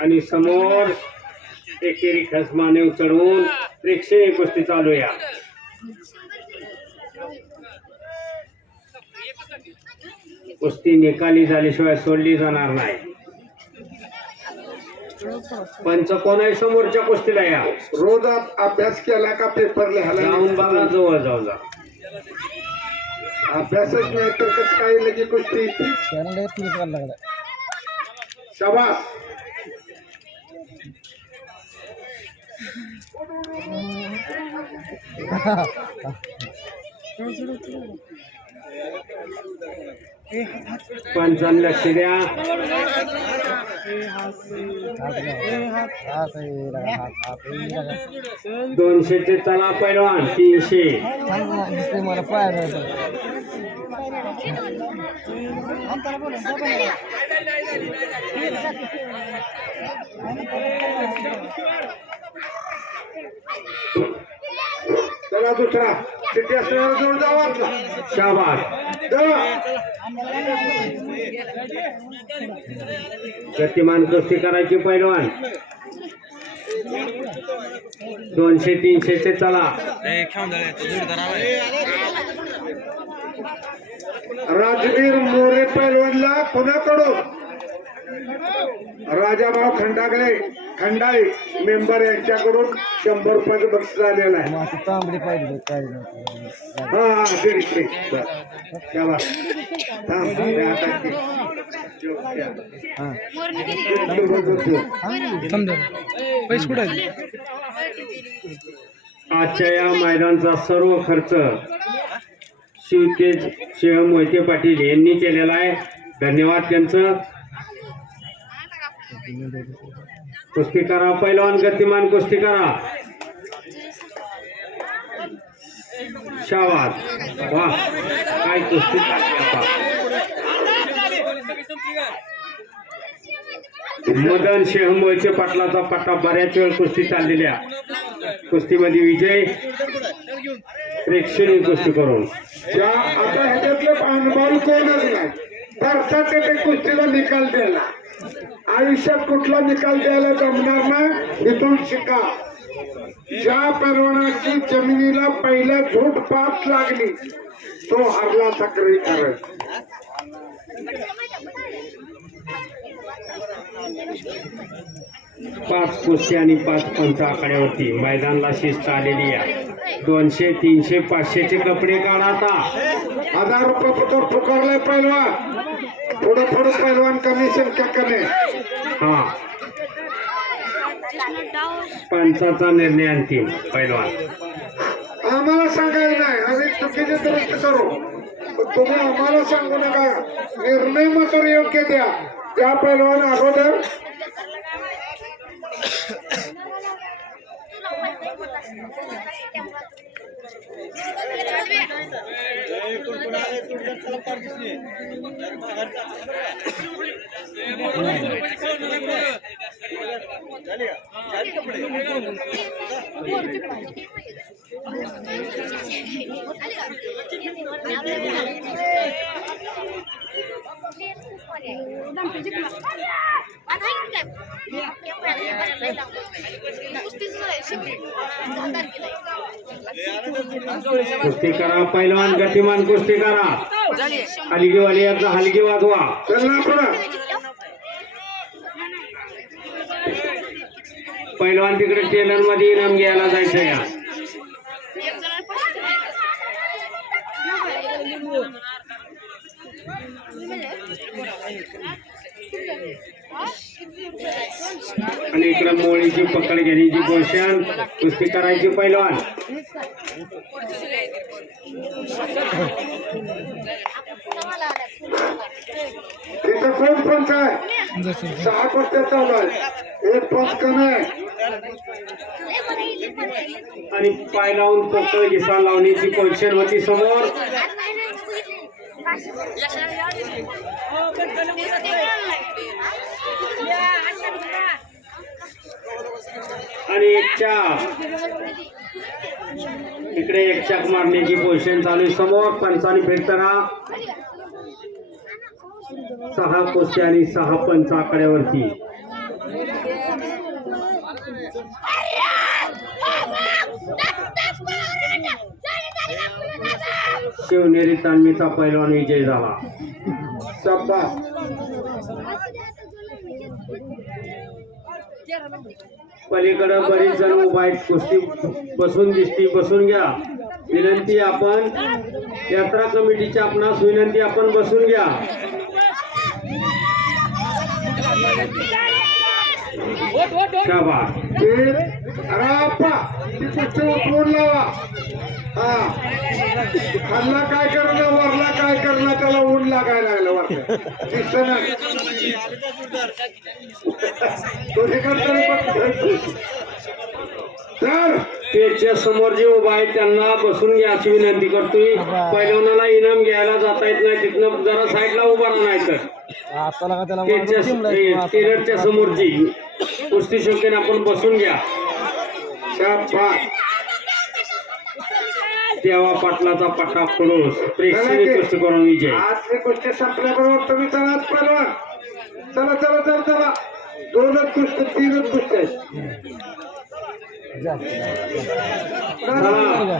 आणि समोर एकेरी खसमाने उचलून प्रेक्षणीय कुस्ती चालू या. कुस्ती निकाली झाल्याशिवाय सोडली जाणार नाही. पंच कोण आहे समोरच्या कुस्तीला या. रोज अभ्यास केला का पेपर लिहायला जाऊन बघा, जवळ जाऊ जा. अभ्यासच नाही तर कसं काय लगे कुस्ती. शाबास. पंचांना लक्ष द्या. 200 चला पैलवान. 300 चला दुसरा चिठ्ठी असल्यावर जोड जावा. शाबास. गतिमान कुस्ती करायची पैलवान. 200-300 चला. राजवीर मोरे पैलवानला पुण्याकडून राजाभाऊ खंडाळे मेंबर यांच्याकडून 100 रुपयाचं बक्षीस आलेलं आहे. हा दीडशे. आजच्या या मैदानाचा सर्व खर्च शिवतेज शिव मोहिते पाटील यांनी केलेला आहे. धन्यवाद त्यांचं. कुस्ती करा पैलवान. गतिमान कुस्ती करा. शाबास. वा काय कुस्ती करता. मदन शेह मोहिते पाटलाचा पट्टा बऱ्याच वेळ कुस्ती चाललेल्या कुस्तीमध्ये विजय. प्रेक्षणीय कुस्ती करून आता ह्याच्यातलं अनुभव कोणच नाही. भारतात ते कुस्तीला निकाल द्यायला आयुष्यात कुठला निकाल द्यायला जमणार नाही. इथून शिका. ज्या पैलवानाची जमिनीला पहिला झोट पाच लागली तो हरला सक्रिय करत. 5 कुस्ती आणि 5 पंच आकड्यावरती मैदानाला शिस्त आलेली आहे. 200, 300, 500चे कपडे काढा. आता 1000 रुपये पत्र पुकारलाय पैलवान. थोडं पैलवान कमिशन का कमी. हा पंचाचा निर्णय अंतिम. पैलवान आम्हाला सांगायला नाही. आम्ही चुकीचे दुरुस्त करू. तुम्ही आम्हाला सांगू नका. निर्णय मात्र योग्य द्या. त्या पैलवान अगोदर कुस्ती करा पैलवान. गतिमान कुस्ती करा. हलगीवाली एकदा हलगी वाजवा. पैलवान तिकडे टेलर मध्ये इनाम घ्यायला जायचं या. आणि इकडे मोळीची पकड घेण्याची पोषण. कुस्ती करायची पैलवान. तिथं कोण पंच आहे. 6 कुस्त्या चालू आहे. 1 पंच कमी आहे. आणि पाय लावून पकड घिसा लावण्याची पोझिशन होती समोर. आणि 4 इकडे एक चक मारण्याची पोझिशन चालू आहे. समोर पंचाने फिरताना 6 कुस्त्या आणि 6 पंच आकड्यावरती. शिवनेरी तालमीचा पैलवान विजय झाला. शाबास. पलीकडे बरीच जण उभा आहेत. कुस्ती बसून दिसती. बसून घ्या. विनंती आपण यात्रा कमिटीच्या आपणास विनंती आपण बसून घ्या. शाबास. ती कुस्ती उठवून लावा. हा खाल्ला काय करणार वरला काय करणार त्याला ऊन लागायला लागलं वरला दिसतं तर पेजच्या समोर जे उभा आहे त्यांना बसून घ्या अशी विनंती करतोय. पैलवानाला इनाम घ्यायला जाता येत नाही. तिथनं जरा साईडला उभा राहा. नाही तर टेलरच्या समोरची कुस्ती शौकीन आपण बसून घ्या. शाबास. देवा पाटलाचा पट्टा खडूस प्रेक्षणीय कुस्ती करून विजय. आजची कुस्ती संपल्याबरोबर तुम्ही चला पैलवान. चला चला चला चला. 2च कुस्ती 3च कुस्ती आहेत. चला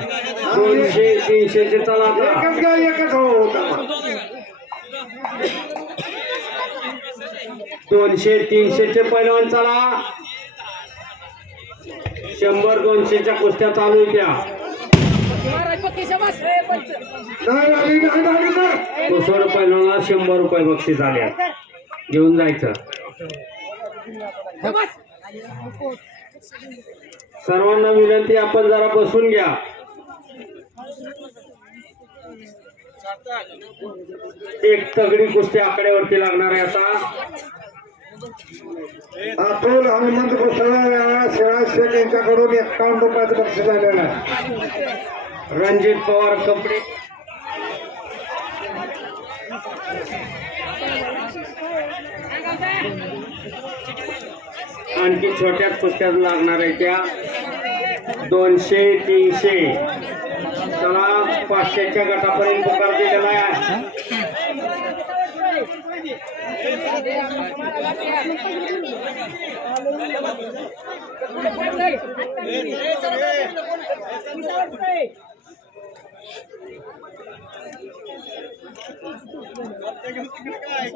200 300 चला आता. एकच गाय एकच होता. 200 300 पैलवान चला. 100 200च्या कुस्त्या चालू द्या. कोसोड पैलवानाला 100 रुपये बक्षीस आले. घेऊन जायचं. सर्वांना विनंती आपण जरा बसून घ्या. एक तगडी कुस्ती आकड्यावरती लागणार आहे आता. अतुल हनुमंत घोषणा सेवा शेख यांच्याकडून 51 रुपयाचं बक्षीस झालेलं आहे. रणजित पवार कपडे आणखी छोट्याच कुस्त्या लागणार आहे त्या. 200 300 चला 500च्या गटापर्यंत पुकार दिलेला आहे.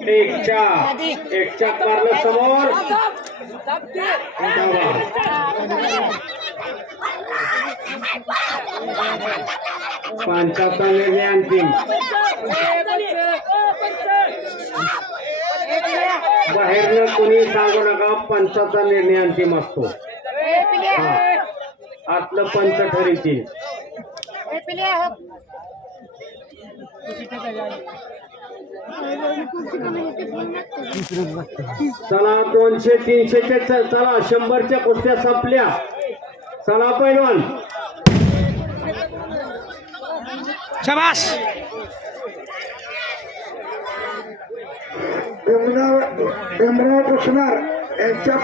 एक चाक मारलं समोर. 5चा निर्णय अंतिम. बाहेरनं कोणी सांगू नका. 5चा निर्णय अंतिम असतो. आतलं पंच ठरतील. चला 200 300 चला 100च्या कुस्त्या संपल्या. चला पैलवान. शाबास. भीमराव पुसणार यांच्या